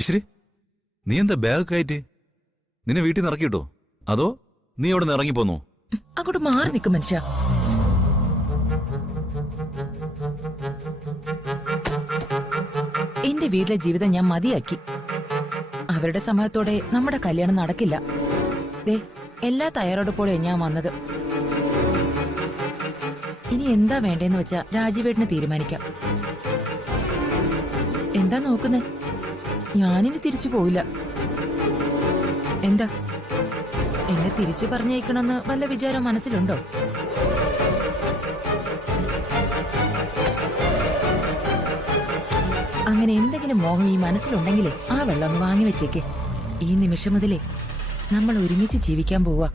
ശിശിരി, നീ എന്താ ബാഗ് കയറ്റി? നിന്നെ വീട്ടിൽ നിന്ന് ഇറക്കിട്ടോ അതോ നീ അവിടെ നിന്ന് ഇറങ്ങിപ്പോന്നോ? അങ്ങോട്ട് മാറി നിൽക്കും മനുഷ്യ. എന്റെ വീട്ടിലെ ജീവിതം ഞാൻ മതിയാക്കി. അവരുടെ സമ്മതത്തോടെ നമ്മുടെ കല്യാണം നടക്കില്ല. ദേ, എല്ലാ തയ്യാറെടുപ്പോടെ ഞാൻ വന്നത്. ഇനി എന്താ വേണ്ടേന്ന് വെച്ചാ രാജീവേട്ടന് തീരുമാനിക്കാം. എന്താ നോക്കുന്നേ? ഞാനിനി തിരിച്ചു പോവില്ല. എന്താ, എന്നെ തിരിച്ചു പറഞ്ഞേക്കണമെന്ന് വല്ല വിചാരം മനസ്സിലുണ്ടോ? അങ്ങനെ എന്തെങ്കിലും മോഹം ഈ മനസ്സിലുണ്ടെങ്കിലേ ആ വെള്ളം ഒന്ന് വാങ്ങി വെച്ചേക്ക്. ഈ നിമിഷം മുതലേ നമ്മൾ ഒരുമിച്ച് ജീവിക്കാൻ പോവാ.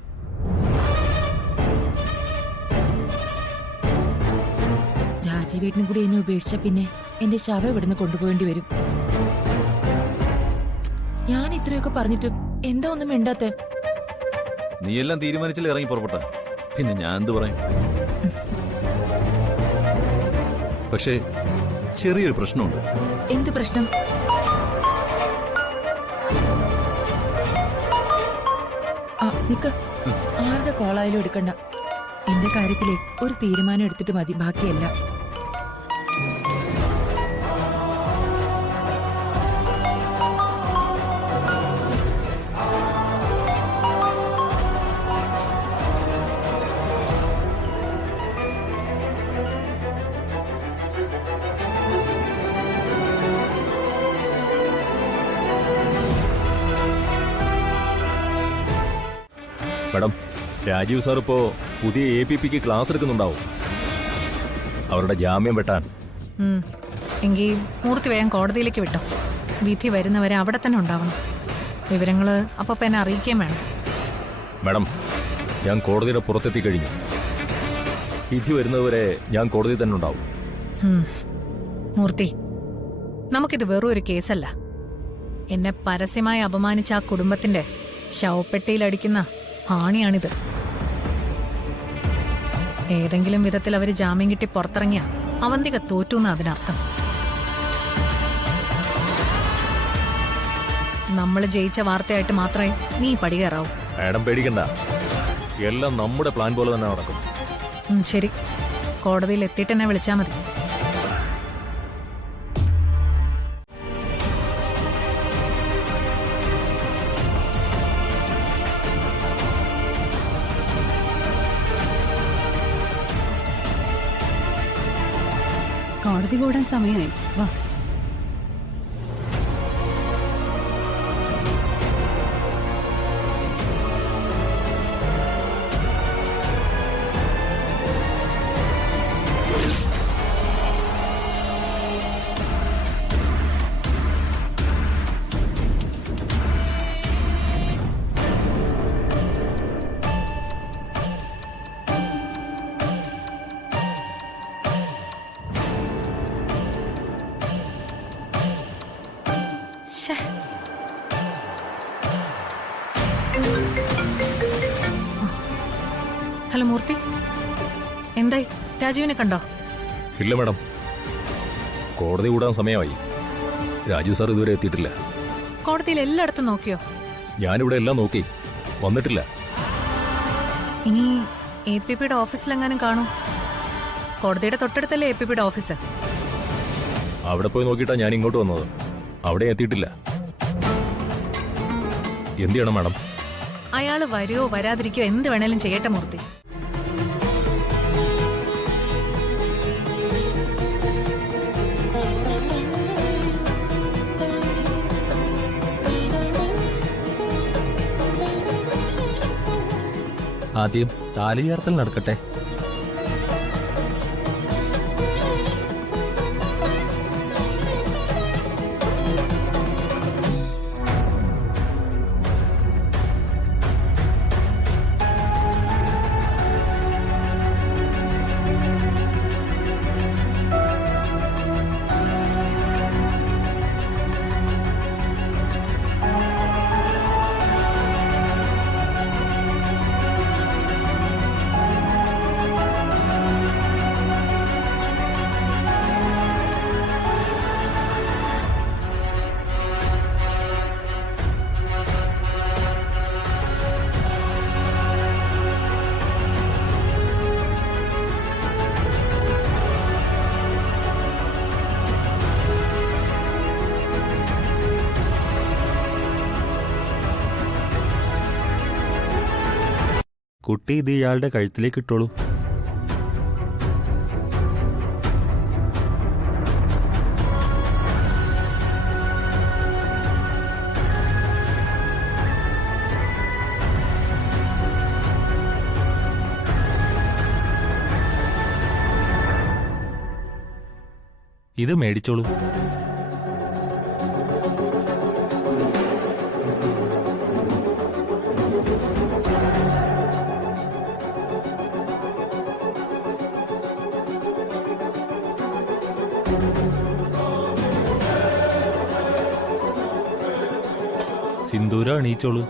രാജീവേട്ടനും കൂടി എന്നെ ഉപേക്ഷിച്ച പിന്നെ എന്റെ ശവം ഇവിടുന്ന് കൊണ്ടുപോകേണ്ടി വരും. ഞാൻ ഇത്രയൊക്കെ പറഞ്ഞിട്ടും എന്താ ഒന്നും മിണ്ടാത്തെ? നീ എല്ലാം തീരുമാനിച്ചില്ല ഇറങ്ങി പുറപ്പെട്ട, പിന്നെ ഞാൻ എന്ത് പറയും? പക്ഷേ ചെറിയൊരു പ്രശ്നമുണ്ട്. എന്ത് പ്രശ്നം? നിക്ക്, ആരുടെ കോളായാലും എടുക്കണ്ട. എന്റെ കാര്യത്തിലെ ഒരു തീരുമാനം എടുത്തിട്ട് മതി ബാക്കിയല്ല. മാഡം, രാജീവ് സാർ ഇപ്പോ പുതിയ APPക്ക് ക്ലാസ് എടുക്കുന്നുണ്ടാവും. അവരുടെ ജാമ്യം വെട്ടാൻ. എങ്കിൽ മൂർത്തി വേഗം കോടതിയിലേക്ക് വിട്ടോ. വിധി വരുന്നവരെ അവിടെ തന്നെ ഉണ്ടാവണം. വിവരങ്ങള് അപ്പൊ എന്നെ അറിയിക്കുകയും വേണം. മാഡം, ഞാൻ കോടതിയുടെ പുറത്തെത്തി കഴിഞ്ഞു. വിധി വരുന്നതുവരെ ഞാൻ കോടതി തന്നെ ഉണ്ടാവും. മൂർത്തി, നമുക്കിത് വെറും ഒരു കേസല്ല. എന്നെ പരസ്യമായി അപമാനിച്ച ആ കുടുംബത്തിന്റെ ശവപ്പെട്ടിയിലടിക്കുന്ന ആണിയാണിത്. ഏതെങ്കിലും വിധത്തിൽ അവര് ജാമ്യം കിട്ടി പുറത്തിറങ്ങിയ അവന്തിക തോറ്റൂന്ന് അതിനർത്ഥം. നമ്മൾ ജയിച്ച വാർത്തയായിട്ട് മാത്രമേ നീ പടികേറാവൂ. മാഡം പേടിക്കണ്ട, എല്ലാം നമ്മുടെ പ്ലാൻ പോലെ തന്നെ നടക്കും. ശരി, കോടതിയിൽ എത്തിയിട്ട് എന്നെ വിളിച്ചാൽ മതി. കോടതി കൂടാൻ സമയമായി. വാ. ഹലോ മൂർത്തി, എന്തായി? രാജീവിനെ കണ്ടോ? ഇല്ല മാഡം, കോടതി കൂടാൻ സമയമായി. രാജീവ് സാർ ഇതുവരെ എത്തിയിട്ടില്ല. കോടതിയിൽ എല്ലായിടത്തും നോക്കിയോ? ഞാനിവിടെ എല്ലാം നോക്കി, വന്നിട്ടില്ല. ഇനി APPയുടെ ഓഫീസിലെങ്ങാനും കാണൂ. കോടതിയുടെ തൊട്ടടുത്തല്ലേ APPയുടെ ഓഫീസ്? അവിടെ പോയി നോക്കിയിട്ടാ ഞാൻ ഇങ്ങോട്ട് വന്നത്. അവിടെ എത്തിയിട്ടില്ല. എന്ത് ചെയ്യണം മാഡം? അയാള് വരുവോ വരാതിരിക്കോ എന്ത് വേണേലും ചെയ്യട്ടെ മൂർത്തി. ആദ്യം താലിചേർത്തൽ നടക്കട്ടെ. കുട്ടി ഇത് ഇയാളുടെ കഴുത്തിലേക്ക് ഇട്ടോളൂ. ഇത് മേടിച്ചോളൂ. സിന്ദൂരം അണിയിച്ചോളൂ.